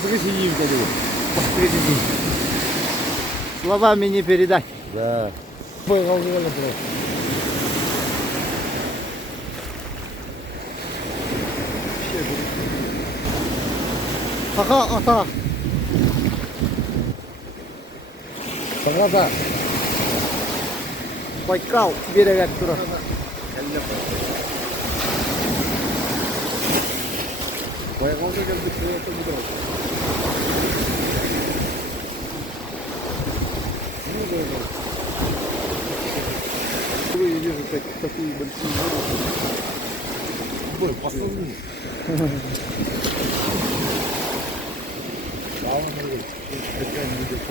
Пострижи дядю. Пострижи. Словами не передать. Да. Понял, понял. Ага, ата. Сағада. Байкал берегек тұр. Байқауға келдік, көйетті бұдырау. Не байқау. Я вижу такие большие воды. Бой, посмотри. Да, он говорит, какая-нибудь